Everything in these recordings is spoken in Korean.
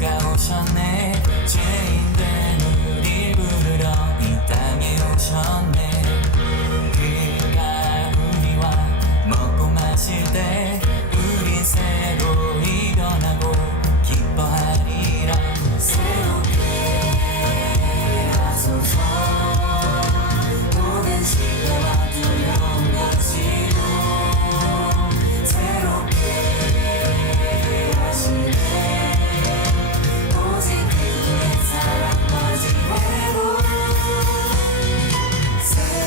누가 오셨네. 죄인된 우릴 부르러 이 땅에 오셨네. 그가 우리와 먹고 마실 때 우리 새로 일어나고 기뻐하리라. 새롭게 하소서. 모든 시대와 두려움 가지로 새롭게 하시네. 오직 그의 사랑 가지고 새롭게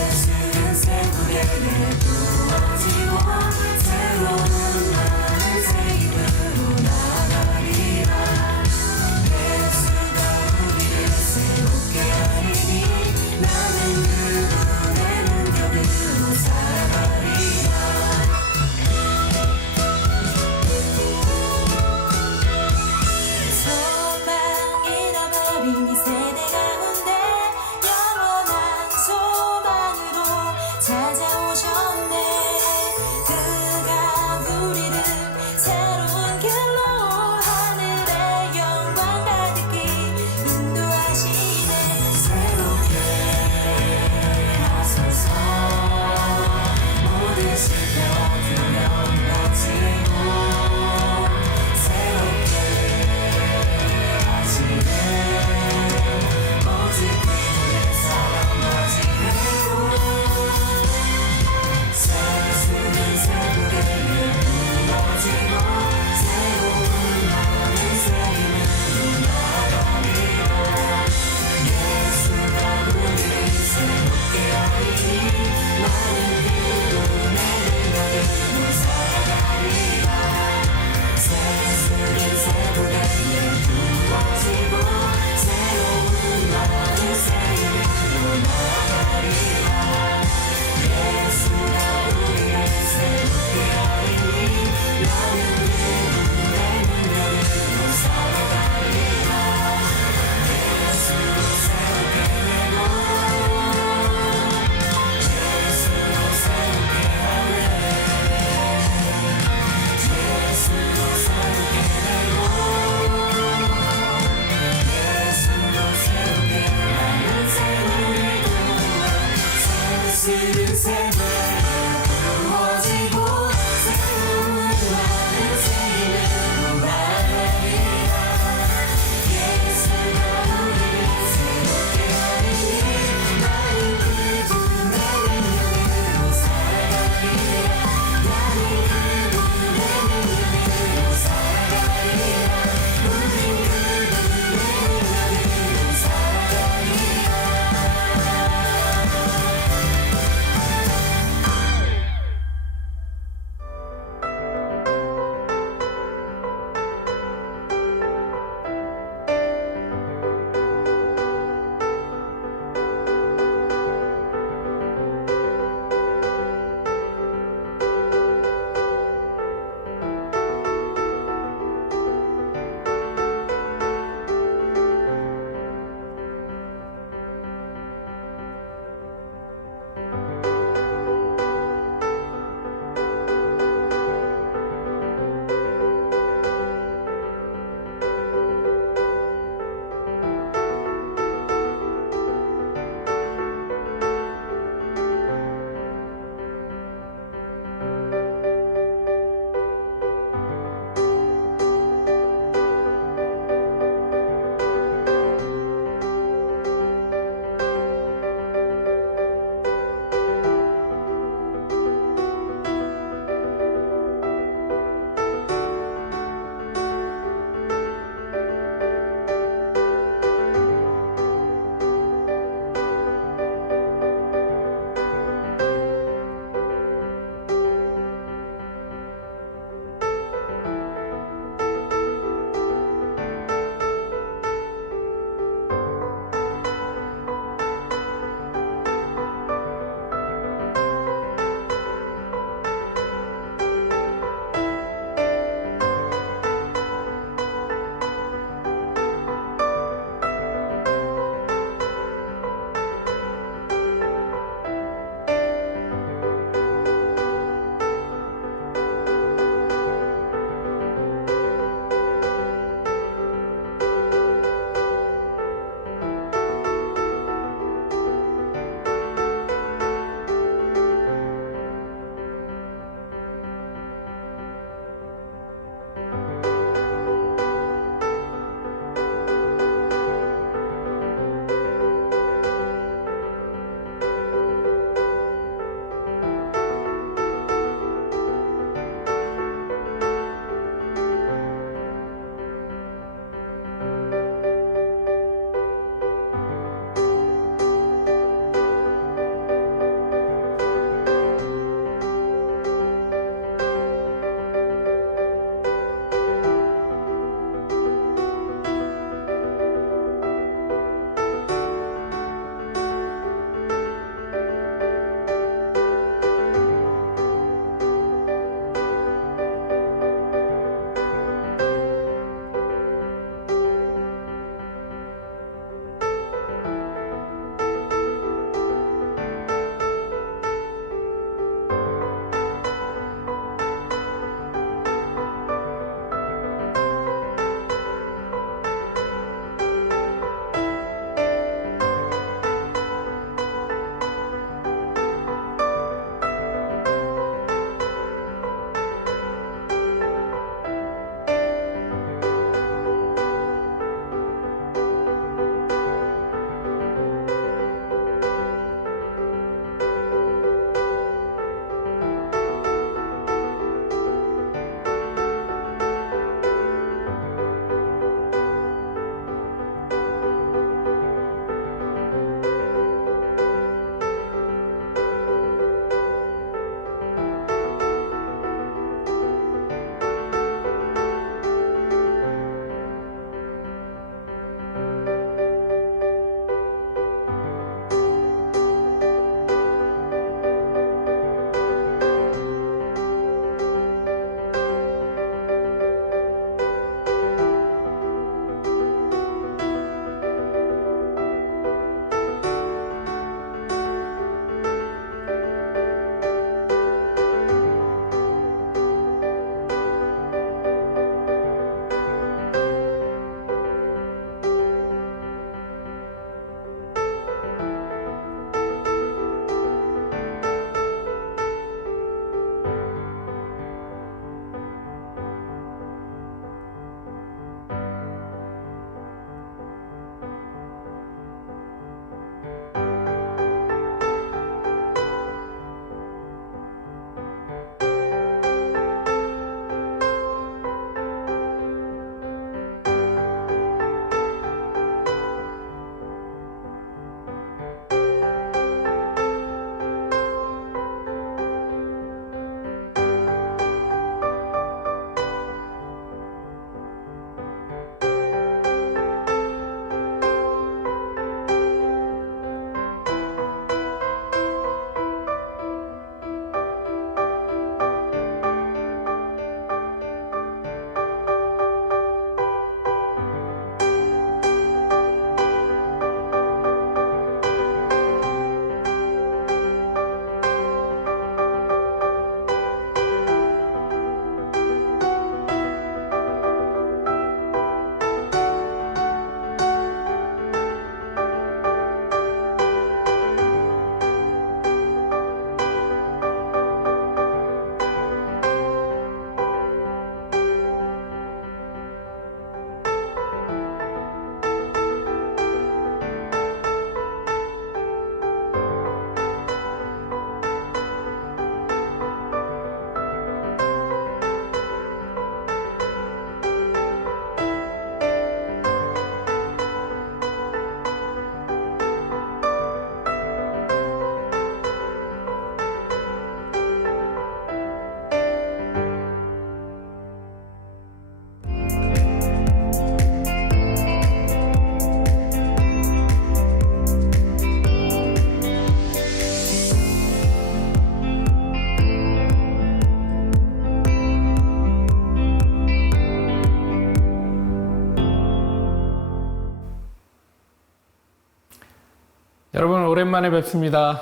오랜만에 뵙습니다.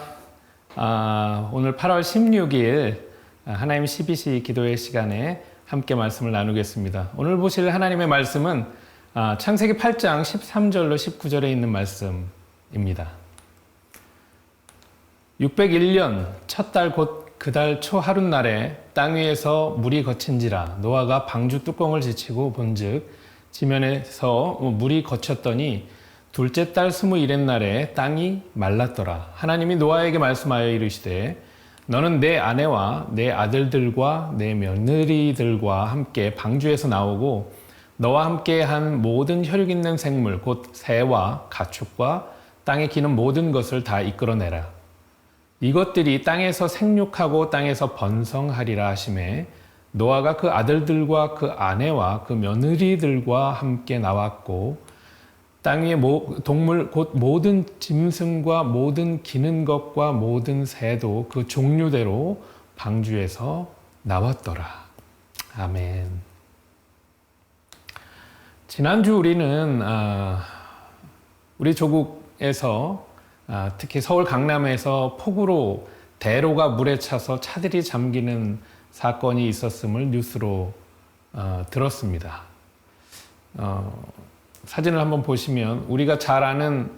오늘 8월 16일 하나님 12시 기도회 시간에 함께 말씀을 나누겠습니다. 오늘 보실 하나님의 말씀은 창세기 8장 13절로 19절에 있는 말씀입니다. 601년 첫 달 곧 그 달 초 하룻날에 땅 위에서 물이 거친지라 노아가 방주 뚜껑을 지치고 본즉 지면에서 물이 거쳤더니 둘째 달 21날에 땅이 말랐더라. 하나님이 노아에게 말씀하여 이르시되 너는 내 아내와 내 아들들과 내 며느리들과 함께 방주에서 나오고 너와 함께 한 모든 혈육 있는 생물 곧 새와 가축과 땅에 기는 모든 것을 다 이끌어내라. 이것들이 땅에서 생육하고 땅에서 번성하리라 하시매 노아가 그 아들들과 그 아내와 그 며느리들과 함께 나왔고 땅 위의 동물 곧 모든 짐승과 모든 기는 것과 모든 새도 그 종류대로 방주에서 나왔더라. 아멘. 지난주 우리는 우리 조국에서 특히 서울 강남에서 폭우로 대로가 물에 차서 차들이 잠기는 사건이 있었음을 뉴스로 들었습니다. 사진을 한번 보시면 우리가 잘 아는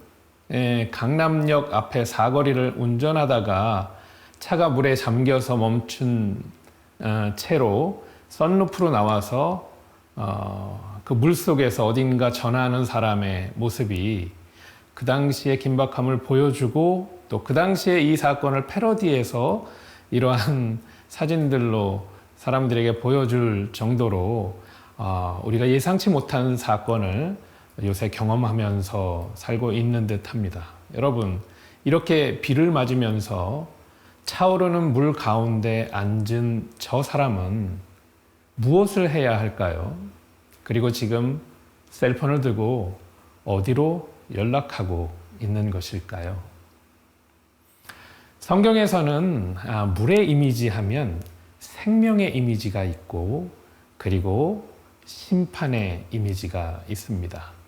강남역 앞에 사거리를 운전하다가 차가 물에 잠겨서 멈춘 채로 썬루프로 나와서 그 물속에서 어딘가 전화하는 사람의 모습이 그 당시의 긴박함을 보여주고 또 그 당시에 이 사건을 패러디해서 이러한 사진들로 사람들에게 보여줄 정도로 우리가 예상치 못한 사건을 요새 경험하면서 살고 있는 듯 합니다. 여러분, 이렇게 비를 맞으면서 차오르는 물 가운데 앉은 저 사람은 무엇을 해야 할까요? 그리고 지금 셀폰을 들고 어디로 연락하고 있는 것일까요? 성경에서는 물의 이미지 하면 생명의 이미지가 있고 그리고 심판의 이미지가 있습니다.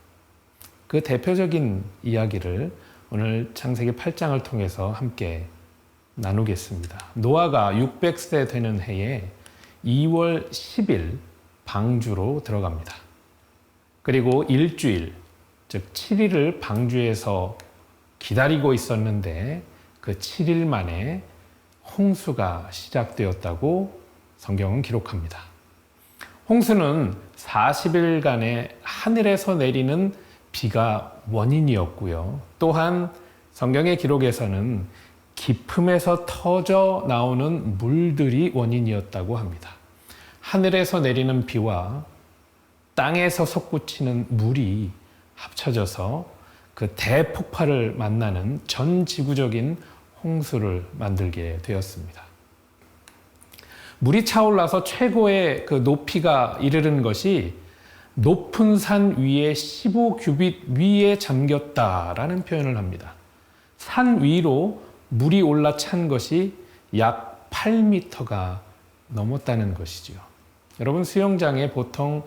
그 대표적인 이야기를 오늘 창세기 8장을 통해서 함께 나누겠습니다. 노아가 600세 되는 해에 2월 10일 방주로 들어갑니다. 그리고 일주일, 즉 7일을 방주에서 기다리고 있었는데 그 7일 만에 홍수가 시작되었다고 성경은 기록합니다. 홍수는 40일간의 하늘에서 내리는 비가 원인이었고요. 또한 성경의 기록에서는 깊음에서 터져 나오는 물들이 원인이었다고 합니다. 하늘에서 내리는 비와 땅에서 솟구치는 물이 합쳐져서 그 대폭발을 만나는 전 지구적인 홍수를 만들게 되었습니다. 물이 차올라서 최고의 그 높이가 이르는 것이 높은 산 위에 15규빗 위에 잠겼다라는 표현을 합니다. 산 위로 물이 올라찬 것이 약 8m가 넘었다는 것이죠. 여러분, 수영장에 보통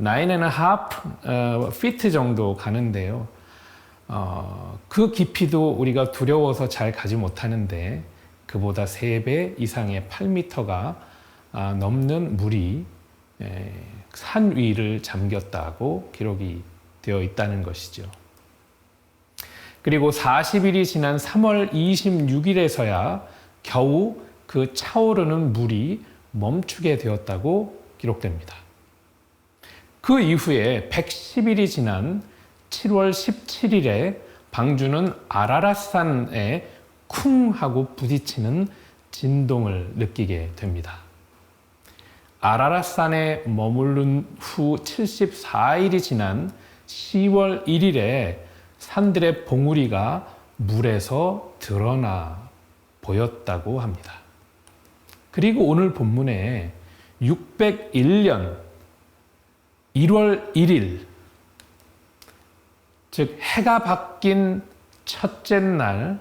9.5 feet 정도 가는데요. 그 깊이도 우리가 두려워서 잘 가지 못하는데 그보다 3배 이상의 8m가 넘는 물이 산 위를 잠겼다고 기록이 되어 있다는 것이죠. 그리고 40일이 지난 3월 26일에서야 겨우 그 차오르는 물이 멈추게 되었다고 기록됩니다. 그 이후에 110일이 지난 7월 17일에 방주는 아라랏산에 쿵 하고 부딪히는 진동을 느끼게 됩니다. 아라랏산에 머무른 후 74일이 지난 10월 1일에 산들의 봉우리가 물에서 드러나 보였다고 합니다. 그리고 오늘 본문에 601년 1월 1일, 즉 해가 바뀐 첫째 날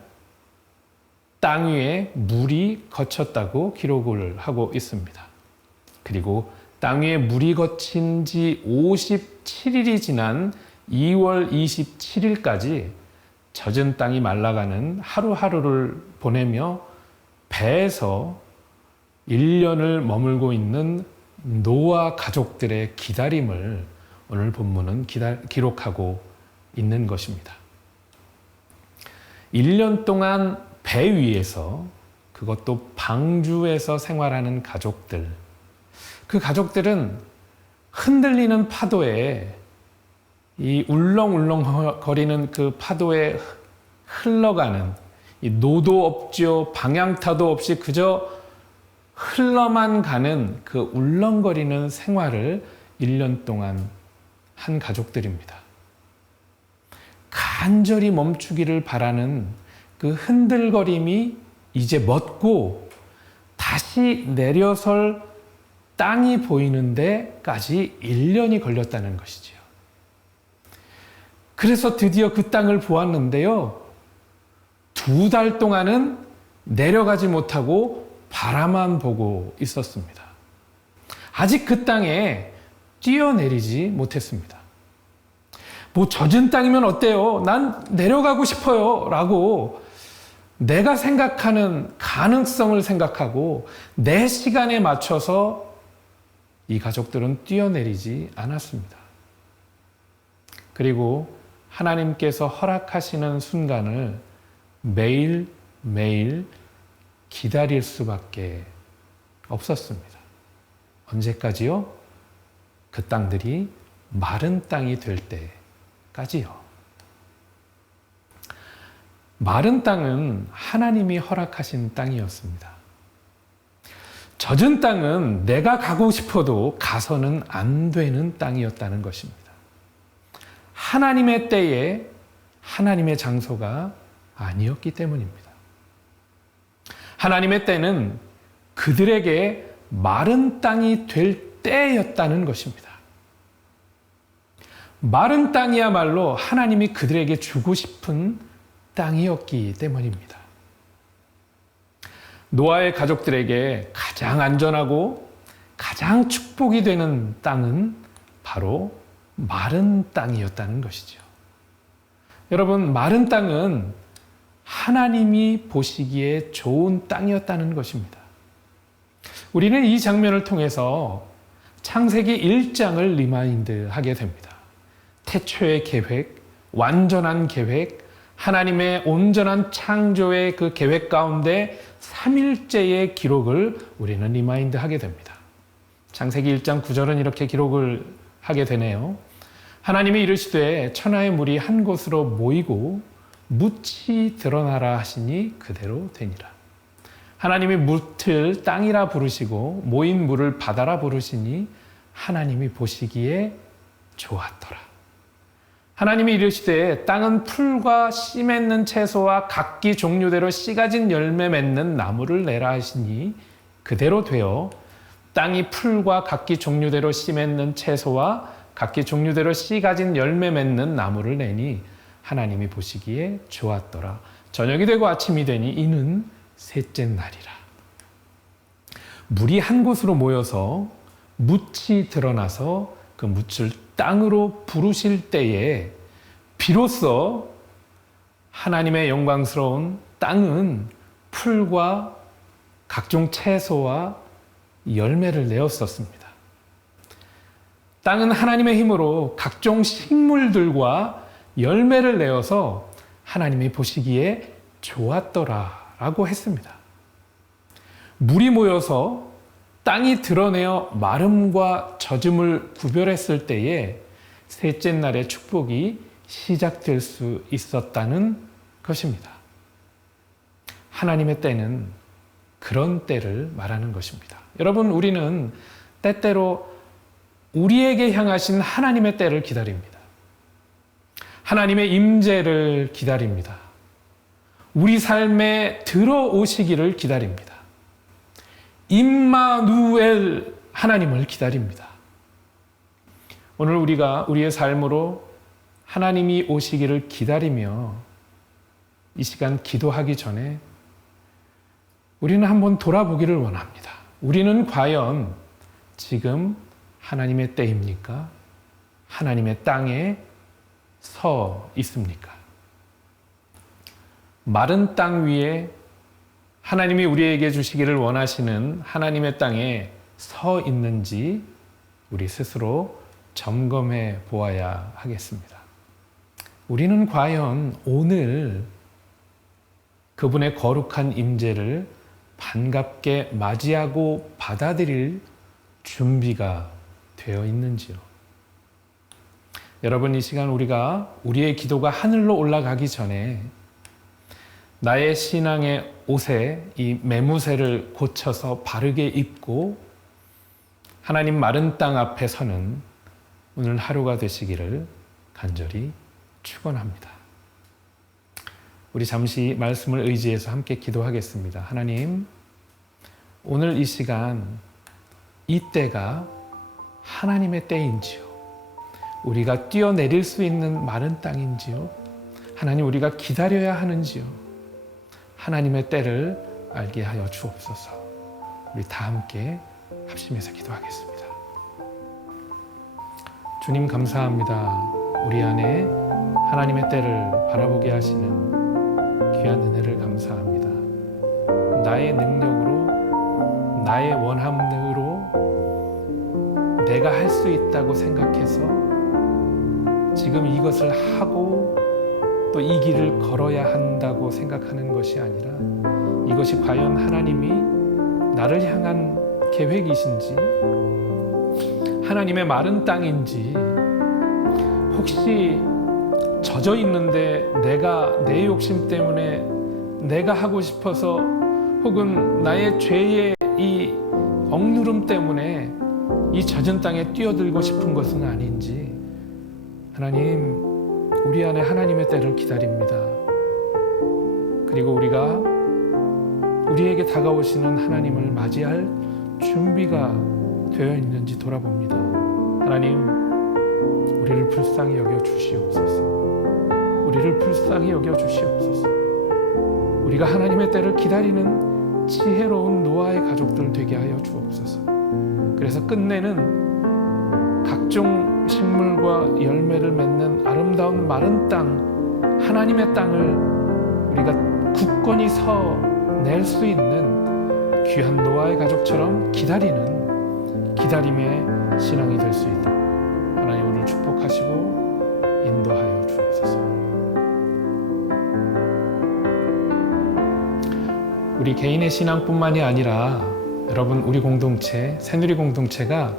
땅 위에 물이 거쳤다고 기록을 하고 있습니다. 그리고 땅 위에 물이 거친 지 57일이 지난 2월 27일까지 젖은 땅이 말라가는 하루하루를 보내며 배에서 1년을 머물고 있는 노아 가족들의 기다림을 오늘 본문은 기록하고 있는 것입니다. 1년 동안 배 위에서, 그것도 방주에서 생활하는 가족들, 그 가족들은 흔들리는 파도에, 이 울렁울렁거리는 그 파도에 흘러가는, 이 노도 없죠, 방향타도 없이 그저 흘러만 가는 그 울렁거리는 생활을 1년 동안 한 가족들입니다. 간절히 멈추기를 바라는 그 흔들거림이 이제 멎고 다시 내려설 땅이 보이는 데까지 1년이 걸렸다는 것이지요. 그래서 드디어 그 땅을 보았는데요. 2달 동안은 내려가지 못하고 바라만 보고 있었습니다. 아직 그 땅에 뛰어내리지 못했습니다. 뭐 젖은 땅이면 어때요? 난 내려가고 싶어요. 라고 내가 생각하는 가능성을 생각하고 내 시간에 맞춰서 이 가족들은 뛰어내리지 않았습니다. 그리고 하나님께서 허락하시는 순간을 매일매일 기다릴 수밖에 없었습니다. 언제까지요? 그 땅들이 마른 땅이 될 때까지요. 마른 땅은 하나님이 허락하신 땅이었습니다. 젖은 땅은 내가 가고 싶어도 가서는 안 되는 땅이었다는 것입니다. 하나님의 때에 하나님의 장소가 아니었기 때문입니다. 하나님의 때는 그들에게 마른 땅이 될 때였다는 것입니다. 마른 땅이야말로 하나님이 그들에게 주고 싶은 땅이었기 때문입니다. 노아의 가족들에게 가장 안전하고 가장 축복이 되는 땅은 바로 마른 땅이었다는 것이죠. 여러분, 마른 땅은 하나님이 보시기에 좋은 땅이었다는 것입니다. 우리는 이 장면을 통해서 창세기 1장을 리마인드하게 됩니다. 태초의 계획, 완전한 계획, 하나님의 온전한 창조의 그 계획 가운데 3일째의 기록을 우리는 리마인드하게 됩니다. 창세기 1장 9절은 이렇게 기록을 하게 되네요. 하나님이 이르시되 천하의 물이 한 곳으로 모이고 묻이 드러나라 하시니 그대로 되니라. 하나님이 묻을 땅이라 부르시고 모인 물을 바다라 부르시니 하나님이 보시기에 좋았더라. 하나님이 이르시되 땅은 풀과 씨 맺는 채소와 각기 종류대로 씨 가진 열매 맺는 나무를 내라 하시니 그대로 되어 땅이 풀과 각기 종류대로 씨 맺는 채소와 각기 종류대로 씨 가진 열매 맺는 나무를 내니 하나님이 보시기에 좋았더라. 저녁이 되고 아침이 되니 이는 셋째 날이라. 물이 한 곳으로 모여서 묻이 드러나서 그 묻을 땅으로 부르실 때에 비로소 하나님의 영광스러운 땅은 풀과 각종 채소와 열매를 내었었습니다. 땅은 하나님의 힘으로 각종 식물들과 열매를 내어서 하나님이 보시기에 좋았더라라고 했습니다. 물이 모여서 땅이 드러내어 마름과 젖음을 구별했을 때에 셋째 날의 축복이 시작될 수 있었다는 것입니다. 하나님의 때는 그런 때를 말하는 것입니다. 여러분, 우리는 때때로 우리에게 향하신 하나님의 때를 기다립니다. 하나님의 임재를 기다립니다. 우리 삶에 들어오시기를 기다립니다. 임마누엘 하나님을 기다립니다. 오늘 우리가 우리의 삶으로 하나님이 오시기를 기다리며 이 시간 기도하기 전에 우리는 한번 돌아보기를 원합니다. 우리는 과연 지금 하나님의 때입니까? 하나님의 땅에 서 있습니까? 마른 땅 위에 하나님이 우리에게 주시기를 원하시는 하나님의 땅에 서 있는지 우리 스스로 점검해 보아야 하겠습니다. 우리는 과연 오늘 그분의 거룩한 임재를 반갑게 맞이하고 받아들일 준비가 되어 있는지요? 여러분, 이 시간 우리의 기도가 하늘로 올라가기 전에 나의 신앙의 옷에 이 매무새를 고쳐서 바르게 입고 하나님 마른 땅 앞에 서는 오늘 하루가 되시기를 간절히 축원합니다. 우리 잠시 말씀을 의지해서 함께 기도하겠습니다. 하나님, 오늘 이 시간, 이 때가 하나님의 때인지요? 우리가 뛰어내릴 수 있는 마른 땅인지요? 하나님, 우리가 기다려야 하는지요? 하나님의 때를 알게 하여 주옵소서. 우리 다 함께 합심해서 기도하겠습니다. 주님, 감사합니다. 우리 안에 하나님의 때를 바라보게 하시는 귀한 은혜를 감사합니다. 나의 능력으로, 나의 원함으로 내가 할 수 있다고 생각해서 지금 이것을 하고 또 이 길을 걸어야 한다고 생각하는 것이 아니라 이것이 과연 하나님이 나를 향한 계획이신지, 하나님의 마른 땅인지, 혹시 젖어 있는데 내가 내 욕심 때문에 내가 하고 싶어서 혹은 나의 죄의 이 억누름 때문에 이 젖은 땅에 뛰어들고 싶은 것은 아닌지, 하나님, 우리 안에 하나님의 때를 기다립니다. 그리고 우리에게 다가오시는 하나님을 맞이할 준비가 되어 있는지 돌아봅니다. 하나님, 우리를 불쌍히 여겨 주시옵소서. 우리를 불쌍히 여겨 주시옵소서. 우리가 하나님의 때를 기다리는 지혜로운 노아의 가족들 되게 하여 주옵소서. 그래서 끝내는 각종 식물과 열매를 맺는 아름다운 마른 땅, 하나님의 땅을 우리가 굳건히 서낼 수 있는 귀한 노아의 가족처럼 기다리는 기다림의 신앙이 될 수 있도록 하나님 오늘 축복하시고 인도하여 주옵소서. 우리 개인의 신앙뿐만이 아니라 여러분, 우리 공동체, 새누리 공동체가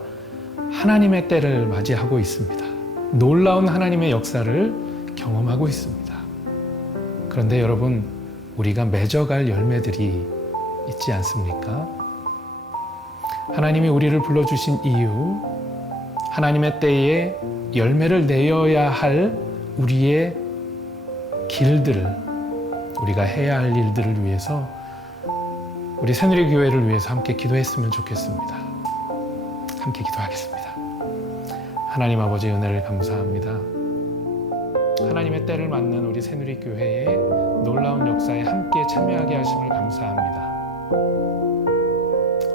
하나님의 때를 맞이하고 있습니다. 놀라운 하나님의 역사를 경험하고 있습니다. 그런데 여러분, 우리가 맺어갈 열매들이 있지 않습니까? 하나님이 우리를 불러주신 이유, 하나님의 때에 열매를 내어야 할 우리의 길들을, 우리가 해야 할 일들을 위해서 우리 새누리교회를 위해서 함께 기도했으면 좋겠습니다. 함께 기도하겠습니다. 하나님 아버지, 은혜를 감사합니다. 하나님의 때를 맞는 우리 새누리교회의 놀라운 역사에 함께 참여하게 하심을 감사합니다.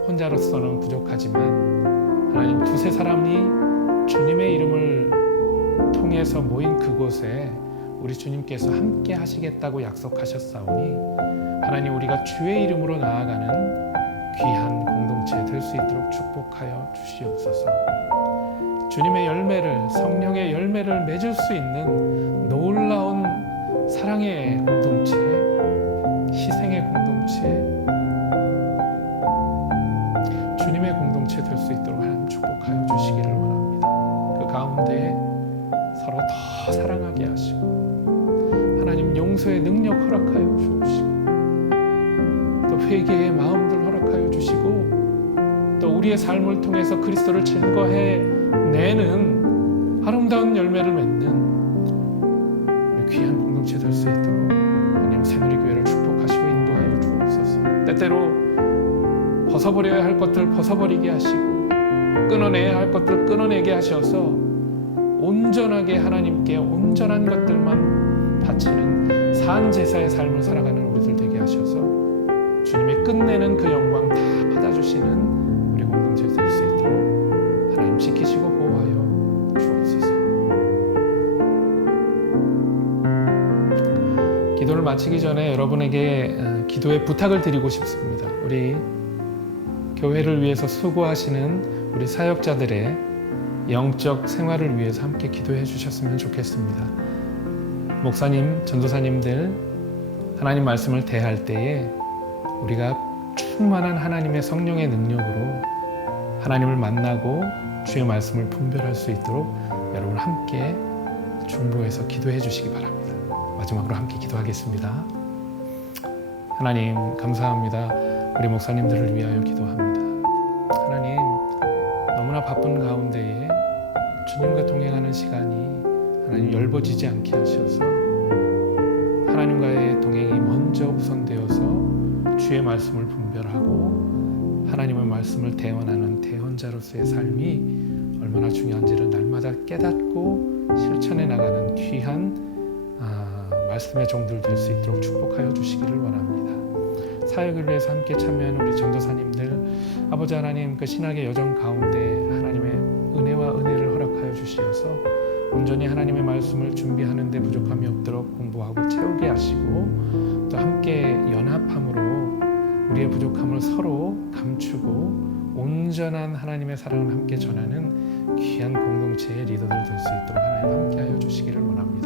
혼자로서는 부족하지만 하나님, 두세 사람이 주님의 이름을 통해서 모인 그곳에 우리 주님께서 함께 하시겠다고 약속하셨사오니 하나님, 우리가 주의 이름으로 나아가는 귀한 공동체 될 수 있도록 축복하여 주시옵소서. 주님의 열매를, 성령의 열매를 맺을 수 있는 놀라운 사랑의 공동체, 희생의 공동체, 주님의 공동체 될 수 있도록 하나님 축복하여 주시기를 원합니다. 그 가운데 서로 더 사랑하게 하시고 하나님, 용서의 능력 허락하여 주옵시고 또 회개의 마음들 허락하여 주시고 또 우리의 삶을 통해서 그리스도를 증거해내는 아름다운 열매를 맺는 우리 귀한 공동체 될 수 있도록 하나님, 새누리교회를 축복하시고 인도하여 주옵소서. 때때로 벗어버려야 할 것들 벗어버리게 하시고 끊어내야 할 것들 끊어내게 하셔서 온전하게 하나님께 온전한 것들만 바치는 산제사의 삶을 살아가는 우리들 되게 하셔서 주님이 끝내는 그 영광 다 받아주시는 우리 공동체 될 수 있도록 하나님 지키시고 보호하여 주옵소서. 기도를 마치기 전에 여러분에게 기도의 부탁을 드리고 싶습니다. 우리 교회를 위해서 수고하시는 우리 사역자들의 영적 생활을 위해서 함께 기도해 주셨으면 좋겠습니다. 목사님, 전도사님들 하나님 말씀을 대할 때에 우리가 충만한 하나님의 성령의 능력으로 하나님을 만나고 주의 말씀을 분별할 수 있도록 여러분 함께 중보해서 기도해 주시기 바랍니다. 마지막으로 함께 기도하겠습니다. 하나님 감사합니다. 우리 목사님들을 위하여 기도합니다. 하나님 너무나 바쁜 가운데에 주님과 동행하는 시간이 하나님 열버지지 않게 하셔서 하나님과의 동행이 먼저 우선되어서 주의 말씀을 분별하고 하나님의 말씀을 대언하는 대언자로서의 삶이 얼마나 중요한지를 날마다 깨닫고 실천해 나가는 귀한 말씀의 종들 될 수 있도록 축복하여 주시기를 원합니다. 사역을 위해서 함께 참여하는 우리 전도사님들, 아버지 하나님 그 신학의 여정 가운데 하나님의 은혜와 은혜를 허락하여 주시어서 온전히 하나님의 말씀을 준비하는 데 부족함이 없도록 공부하고 채우게 하시고 또 함께 연합함으로 우리의 부족함을 서로 감추고 온전한 하나님의 사랑을 함께 전하는 귀한 공동체의 리더들 될 수 있도록 하나님 함께하여 주시기를 원합니다.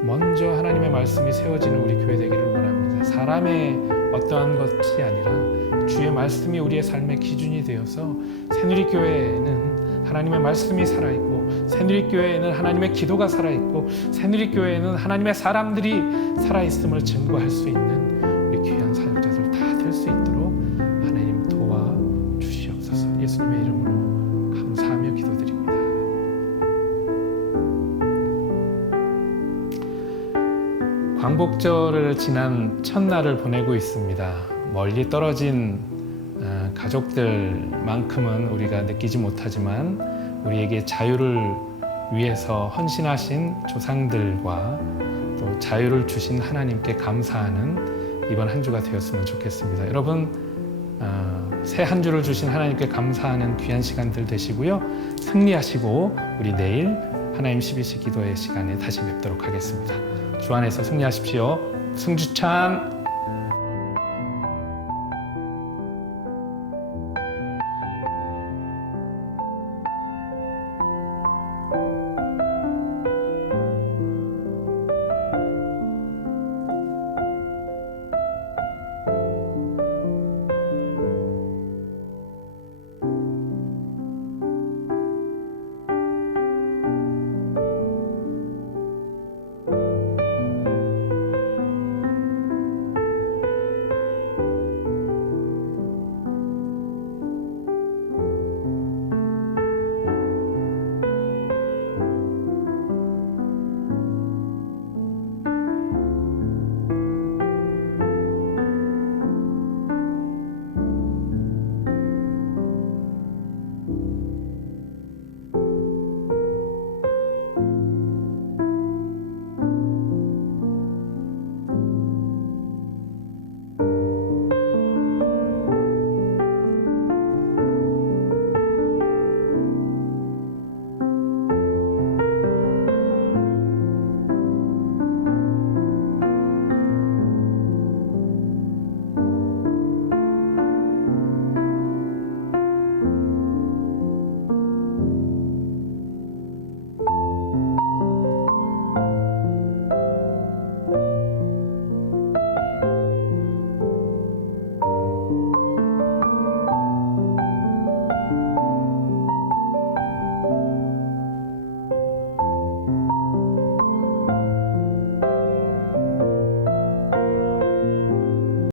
먼저 하나님의 말씀이 세워지는 우리 교회 되기를 원합니다. 사람의 어떠한 것이 아니라 주의 말씀이 우리의 삶의 기준이 되어서 새누리교회에는 하나님의 말씀이 살아있고 새누리교회에는 하나님의 기도가 살아있고 새누리교회에는 하나님의 사람들이 살아있음을 증거할 수 있는 우리 귀한 사역자들 다 될 수 있도록 하나님 도와주시옵소서. 예수님의 이름으로 감사하며 기도드립니다. 광복절을 지난 첫날을 보내고 있습니다. 멀리 떨어진 가족들만큼은 우리가 느끼지 못하지만 우리에게 자유를 위해서 헌신하신 조상들과 또 자유를 주신 하나님께 감사하는 이번 한 주가 되었으면 좋겠습니다. 여러분 새 한 주를 주신 하나님께 감사하는 귀한 시간들 되시고요. 승리하시고 우리 내일 하나님 12시 기도의 시간에 다시 뵙도록 하겠습니다. 주 안에서 승리하십시오. 승주찬